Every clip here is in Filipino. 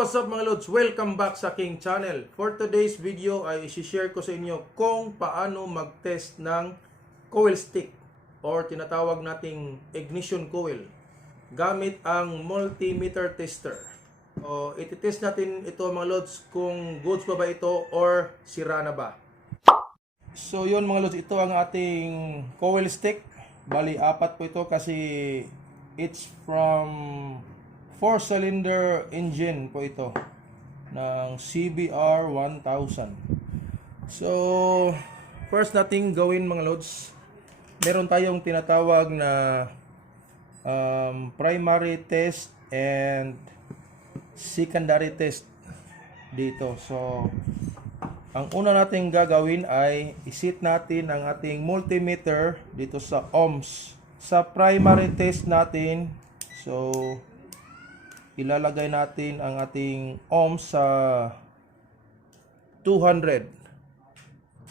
what's up mga lods? Welcome back sa aking channel. For today's video ay isi-share ko sa inyo kung paano mag-test ng coil stick or tinatawag nating ignition coil gamit ang multimeter tester. O iti-test natin ito mga lods kung goods pa ba ito or sira na ba. So yun mga lods, ito ang ating coil stick. Bali apat po ito kasi it's from 4-cylinder engine po ito ng CBR 1000. So, first nating gawin mga lods, meron tayong tinatawag na primary test and secondary test dito. So, ang una nating gagawin ay isit natin ang ating multimeter dito sa ohms. Sa primary test natin, so ilalagay natin ang ating ohms sa 200.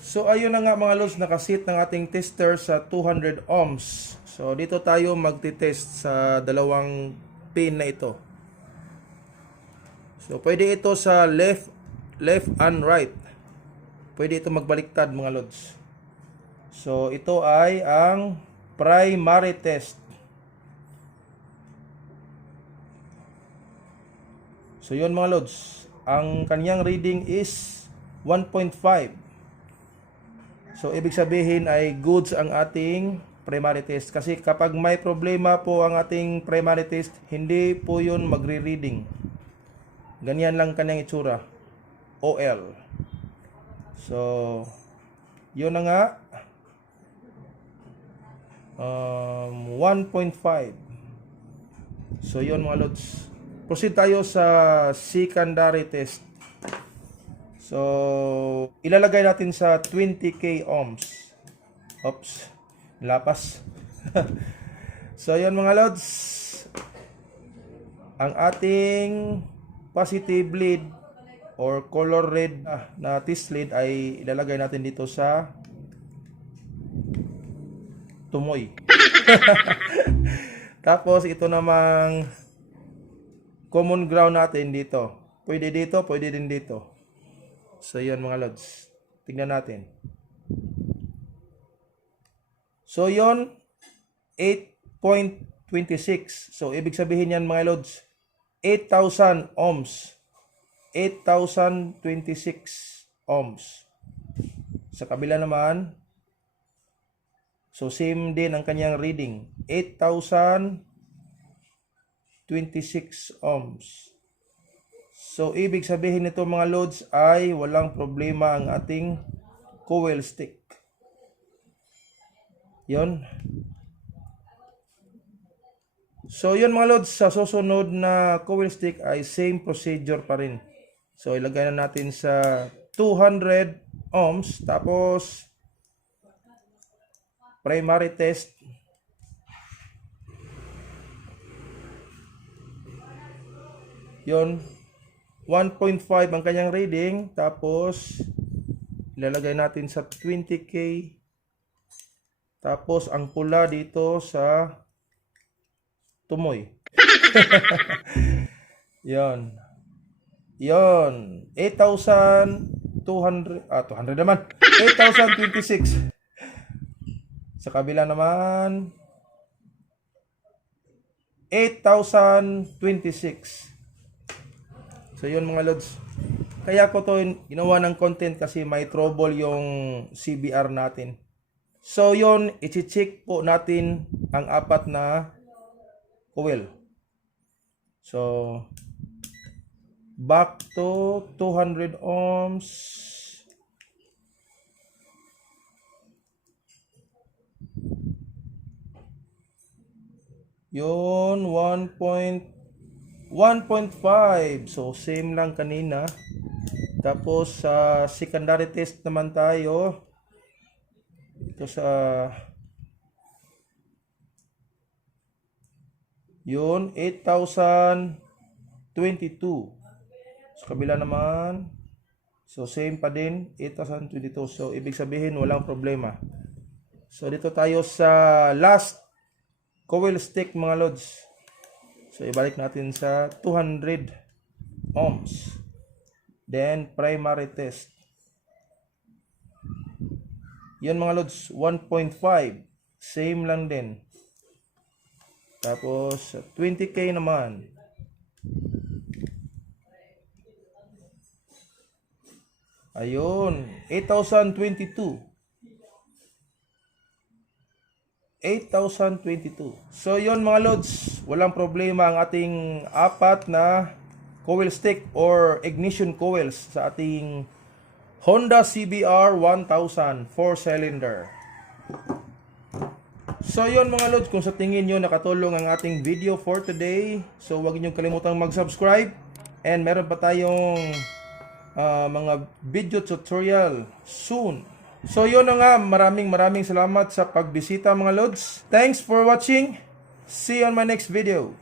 So ayun na nga mga lods, nakasit ng ating tester sa 200 ohms. So dito tayo magti-test sa dalawang pin na ito. So pwede ito sa left and right. Pwede ito magbaliktad mga lods. So ito ay ang primary test. So yun mga lods, ang kanyang reading is 1.5. So ibig sabihin ay goods ang ating primary test. Kasi kapag may problema po ang ating primary test, hindi po yun magre-reading. Ganyan lang kanyang itsura. OL. So yun na nga. 1.5. So yun mga lods. Proceed tayo sa secondary test. So, ilalagay natin sa 20k ohms. Oops, lapas. So, yun mga lods. Ang ating positive lead or color red na test lead ay ilalagay natin dito sa tumoy. Tapos, ito namang common ground natin dito. Pwede dito, pwede din dito. So, yun mga lods. Tingnan natin. So, yun, 8.26. So, ibig sabihin yan mga lods, 8,000 ohms. 8,026 ohms. Sa kabila naman, so same din ang kanyang reading. 8,026 ohms. So, ibig sabihin nito mga loads ay walang problema ang ating coil stick. Yon. So, yun mga loads, sa susunod na coil stick ay same procedure pa rin. So, ilagay na natin sa 200 ohms. Tapos, primary test. Yun, 1.5 ang kanyang reading. Tapos, ilalagay natin sa 20k. Tapos, ang pula dito sa tumoy. Yun. Yun. 8,200. 200 naman. 8,026. Sa kabila naman, 8,026. So yun mga lods. Kaya ko to ginawa ng content kasi may trouble yung CBR natin. So yun, i-check po natin ang apat na coil. So back to 200 ohms. Yun, 1.5. So, same lang kanina. Tapos, sa secondary test naman tayo. Ito sa yun, 8,022. Sa kabila naman. So, same pa din, 8,022. So, ibig sabihin, walang problema. So, dito tayo sa last coil stick mga lods. So, ibalik natin sa 200. ohms. Then primary test. Yan mga lods, 1.5. Same lang din. Tapos 20K naman. Ayun, 8,022. 8,022. So yun mga lods, walang problema ang ating apat na coil stick or ignition coils sa ating Honda CBR 1000 4-cylinder. So yun mga lods, kung sa tingin nyo nakatulong ang ating video for today, so huwag nyo kalimutang mag-subscribe, and meron pa tayong mga video tutorial soon. So yun na nga, maraming salamat sa pagbisita mga lods. Thanks for watching. See you on my next video.